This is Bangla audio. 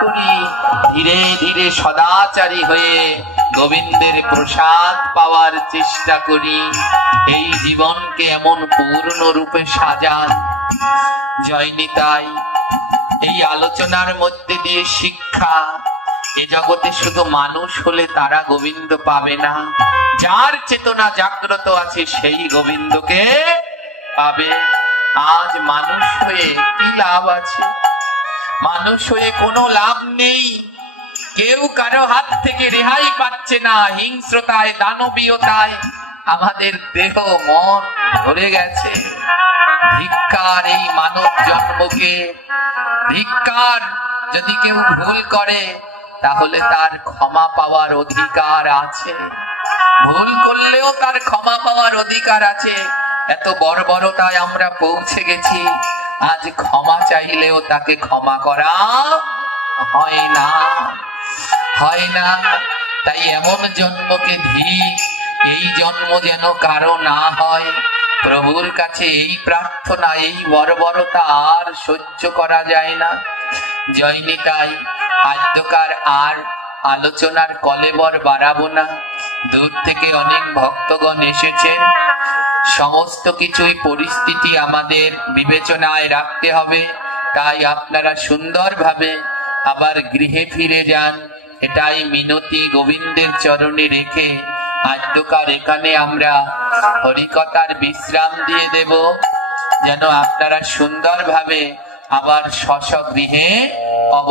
করি, ধীরে ধীরে সদাচারী হয়ে গোবিন্দের প্রসাদ পাওয়ার চেষ্টা করি। এই জীবনকে এমন পূর্ণরূপে সাজান। জয় নিতাই। এই আলোচনার মধ্যে দিয়ে শিক্ষা, এ জগতে শুধু মানুষ হলে তারা গোবিন্দ পাবে না, যার চেতনা জাগ্রত আছে সেই গোবিন্দকে পাবে। আজ মানুষ হয়ে কি লাভ আছে? মানুষ হয়ে কোনো লাভ নেই। কেউ কারো হাত থেকে রেহাই পাচ্ছে না। হিংস্রতায়, দানবীয়তায় আমাদের দেহ মন ভরে গেছে। ধিক্কার এই মানব জন্মকে। ধিক্কার। যদি কেউ ভুল করে তাহলে তার ক্ষমা পাওয়ার অধিকার আছে। ভুল করলেও তার ক্ষমা পাওয়ার অধিকার আছে। এত বর্বরতায় আমরা পৌঁছে গেছি, আজ ক্ষমা চাইলেও তাকে ক্ষমা করা হয় না, হয় না। তাই এমন জন্মকে ধিক। এই জন্ম যেন কারো না হয়। প্রভুর কাছে এই প্রার্থনা। এই বর্বরতা আর সহ্য করা যায় না। জয় নিতাই। আদ্যকার আর আলোচনার কলেবর বাড়াবো না। দূর থেকে অনেক ভক্তগণ এসেছেন। সমস্ত কিছুই পরিস্থিতি আমাদের বিবেচনায় রাখতে হবে। তাই আপনারা সুন্দরভাবে আবার গৃহে ফিরে যান, এটাই মিনতি গোবিন্দের চরণে রেখে আদ্যকার এখানে আমরা হরিকথার বিশ্রাম দিয়ে দেব, যেন আপনারা সুন্দরভাবে আবার স্ব স্ব গৃহে